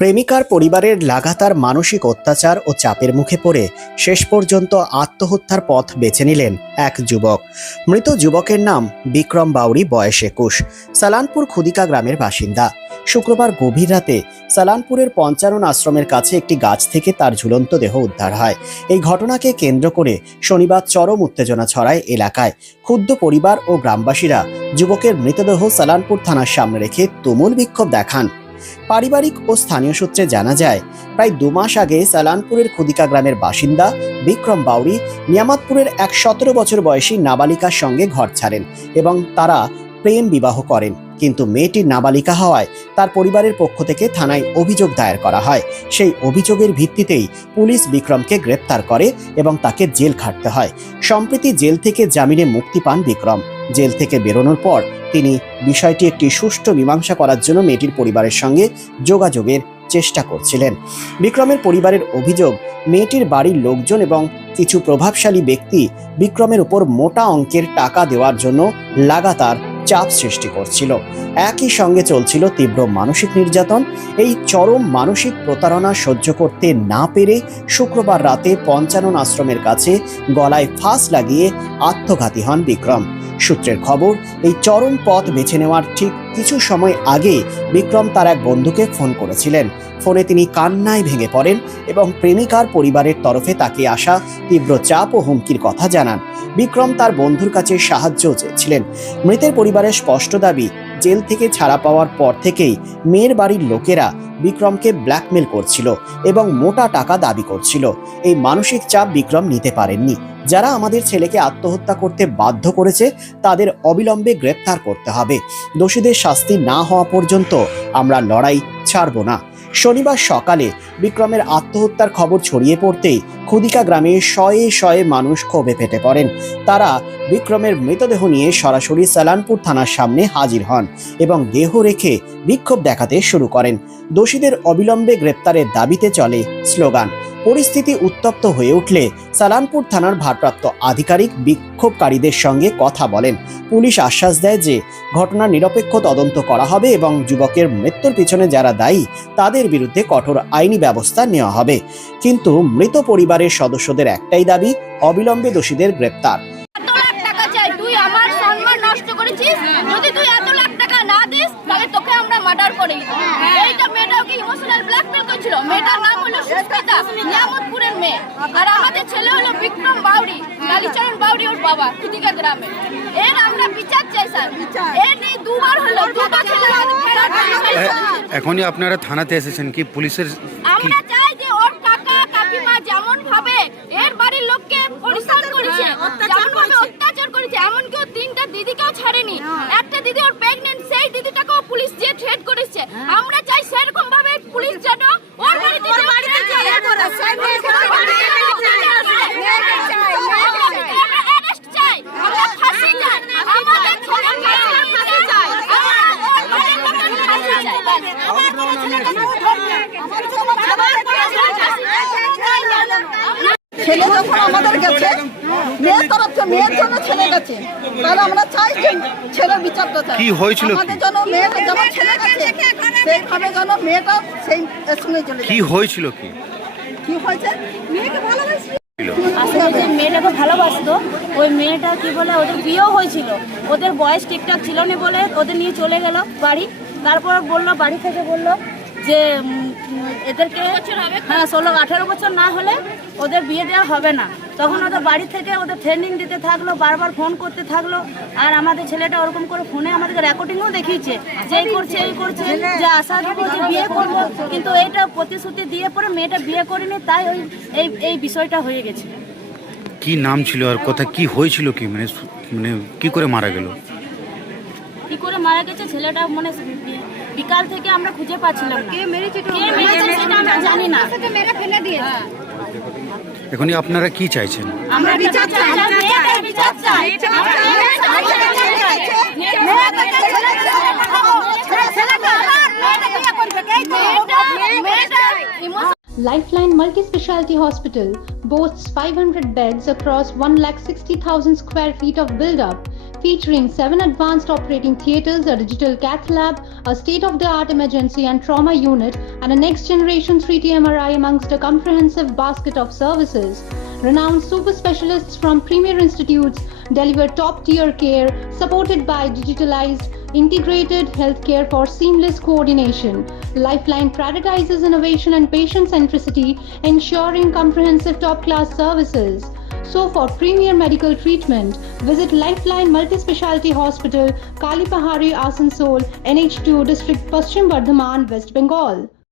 প্রেমিকার পরিবারের লাগাতার মানসিক অত্যাচার ও চাপের মুখে পড়ে শেষ পর্যন্ত আত্মহত্যার পথ বেছে নিলেন এক যুবক। মৃত যুবকের নাম বিক্রম বাউরি, বয়স 21, সালানপুর খুদিকা গ্রামের বাসিন্দা। শুক্রবার গভীর রাতে সালানপুরের পঞ্চানন আশ্রমের কাছে একটি গাছ থেকে তার ঝুলন্ত দেহ উদ্ধার হয়। এই ঘটনাকে কেন্দ্র করে শনিবার চরম উত্তেজনা ছড়ায় এলাকায়। ক্ষুব্ধ পরিবার ও গ্রামবাসীরা যুবকের মৃতদেহ সালানপুর থানার সামনে রেখে তুমুল বিক্ষোভ দেখান। পারিবারিক ও স্থানীয় সূত্রে জানা যায়, প্রায় 2 মাস আগে সালানপুরের খুদিকা গ্রামের বাসিন্দা বিক্রম বাউরি নিয়ামতপুরের এক 17 বছর বয়সী নাবালিকার সঙ্গে ঘর ছাড়েন এবং তারা প্রেম বিবাহ করেন। কিন্তু মেয়েটির নাবালিকা হওয়ায় তার পরিবারের পক্ষ থেকে থানায় অভিযোগ দায়ের করা হয়। সেই অভিযোগের ভিত্তিতেই পুলিশ বিক্রমকে গ্রেপ্তার করে এবং তাকে জেল খাটতে হয়। সম্প্রতি জেল থেকে জামিনে মুক্তি পান বিক্রম। জেল থেকে বেরোনোর পর তিনি বিষয়টি একটি সুষ্ঠু মীমাংসা করার জন্য মেয়েটির পরিবারের সঙ্গে যোগাযোগের চেষ্টা করছিলেন। বিক্রমের পরিবারের অভিযোগ, মেয়েটির বাড়ির লোকজন এবং কিছু প্রভাবশালী ব্যক্তি বিক্রমের উপর মোটা অঙ্কের টাকা দেওয়ার জন্য লাগাতার চাপ সৃষ্টি করছিল। একই সঙ্গে চলছিল তীব্র মানসিক নির্যাতন। এই চরম মানসিক প্রতারণা সহ্য করতে না পেরে শুক্রবার রাতে পঞ্চানন আশ্রমের কাছে গলায় ফাঁস লাগিয়ে আত্মঘাতী হন বিক্রম। সূত্রের খবর, এই চরম পথ বেছে নেওয়ার ঠিক কিছু সময় আগে বিক্রম তার এক বন্ধুকে ফোন করেছিলেন। ফোনে তিনি কান্নায় ভেঙে পড়েন এবং প্রেমিকার পরিবারের তরফে তাকে আসা তীব্র চাপ ও হুমকির কথা জানান। বিক্রম তার বন্ধুর কাছে সাহায্য চেয়েছিলেন। মৃতের পরিবারের স্পষ্ট দাবি, জেল থেকে ছাড়া পাওয়ার পর থেকেই মেয়ের বাড়ির লোকেরা বিক্রমকে ব্ল্যাকমেল করছিল এবং মোটা টাকা দাবি করছিল। এই মানসিক চাপ বিক্রম নিতে পারেননি। যারা আমাদের ছেলেকে আত্মহত্যা করতে বাধ্য করেছে তাদের অবিলম্বে গ্রেপ্তার করতে হবে। দোষীদের শাস্তি না হওয়া পর্যন্ত আমরা লড়াই ছাড়ব না। শনিবার সকালে বিক্রমের আত্মহত্যার খবর ছড়িয়ে পড়তেই খুদিকা গ্রামে শয়ে শয়ে মানুষ ক্ষোভে ফেটে পড়েন। তারা বিক্রমের মৃতদেহ নিয়ে সরাসরি সালানপুর থানার সামনে হাজির হন এবং দেহ রেখে বিক্ষোভ দেখাতে শুরু করেন। দোষীদের অবিলম্বে গ্রেপ্তারের দাবিতে চলে স্লোগান। পরিস্থিতি উত্তপ্ত হয়ে উঠলে সালানপুর থানার ভারপ্রাপ্ত আধিকারিক বিক্ষোভকারীদের সঙ্গে কথা বলেন। পুলিশ আশ্বাস দেয় যে ঘটনার নিরপেক্ষ তদন্ত করা হবে এবং যুবকের মৃত্যুর পিছনে যারা দায়ী তাদের বিরুদ্ধে কঠোর আইনি ব্যবস্থা নেওয়া হবে। কিন্তু মৃত পরিবারের সদস্যদের একটাই দাবি, অবিলম্বে দোষীদের গ্রেপ্তার। মেয়েটার নাম হলো সুস্মিতা, নিয়ামতপুরের মেয়ে। আর আমাদের ছেলে হলো বিক্রম বাউরি, কালীচরণ বাউরি ওর বাবা, খুদিকা গ্রামে। এর আমরা বিচার চাই স্যার। এর এই দুবার হলো, দুটো ছেলে এখনই আপনারা থানাতে এসেছেন কি পুলিশের? আমরা চাই যে ওর কাকা কাকিমা যেমন ভাবে এর বাড়ির লোককে পরিষ্কার করেছে, যেমন ভাবে অত্যাচার করেছে, এমনকি ও 3টা দিদিকেও ছাড়েনি। একটা দিদি ওর প্রেগনেন্ট, সেই দিদিটাকেও পুলিশ যে থ্রেট করেছে। আমরা চাই সেরকম ভাবে পুলিশ যেন ওর বাড়িতে ছেলে যখন আমাদের কাছে মেয়ের তরফ থেকে মেয়ের জন্য ছেলে গেছে, তাহলে আমরা চাই যে ছেলের বিচারটা চাই। কি হয়েছিল? আমাদের জন্য মেয়েটা যেমন ছেলে গেছে সেইভাবে যেন মেয়েটা সেই সঙ্গে চলে যায়। কি হয়েছিল? কি হয়েছে? মেয়েকে ভালোবাসি, আসলে যে মেয়েটাকে ভালোবাসতো, ওই মেয়েটা কি বলে ওদের বিয়েও হয়েছিল, ওদের বয়স ঠিকঠাক ছিল না বলে ওদের নিয়ে চলে গেল বাড়ি। তারপর বললো, বাড়ি থেকে বললো যে এদেরকে 16-18 বছর না হলে ওদের বিয়ে দেওয়া হবে না। তখন ওদের বাড়ি থেকে ওদের ট্রেনিং দিতে থাকলো, বারবার ফোন করতে থাকলো। আর আমাদের ছেলেটা ওরকম করে ফোনে আমাদেরকে রেকর্ডিংও দেখিয়েছে যে এই করছে এই করছে, যে আশা দেবো যে বিয়ে করবো, কিন্তু এইটা প্রতিশ্রুতি দিয়ে পরে মেয়েটা বিয়ে করেনি, তাই ওই এই বিষয়টা হয়ে গেছে। কি নাম ছিল আর কথা কি হয়েছিল? কি মানে কি করে মারা গেল? কি করে মারা গেছে ছেলেটা মানে বিকাল থেকে আমরা খুঁজে পাচ্ছিলাম না। কে মেরেছে সেটা আমরা জানি না। এখনই আপনারা কি চাইছেন? আমরা বিচার চাই, মেয়েটার বিচার চাই। Lifeline Multi-Speciality Hospital boasts 500 beds across 1,60,000 square feet of build-up, featuring 7 advanced operating theatres, a digital cath lab, a state-of-the-art emergency and trauma unit, and a next-generation 3D MRI amongst a comprehensive basket of services. Renowned super specialists from premier institutes deliver top-tier care supported by digitalized, integrated healthcare for seamless coordination. Lifeline prioritizes innovation and patient centricity, ensuring comprehensive top-class services. So for premier medical treatment, visit Lifeline Multi-Speciality Hospital, Kalipahari, Asansol, NH2 District, Paschim Bardhaman, West Bengal.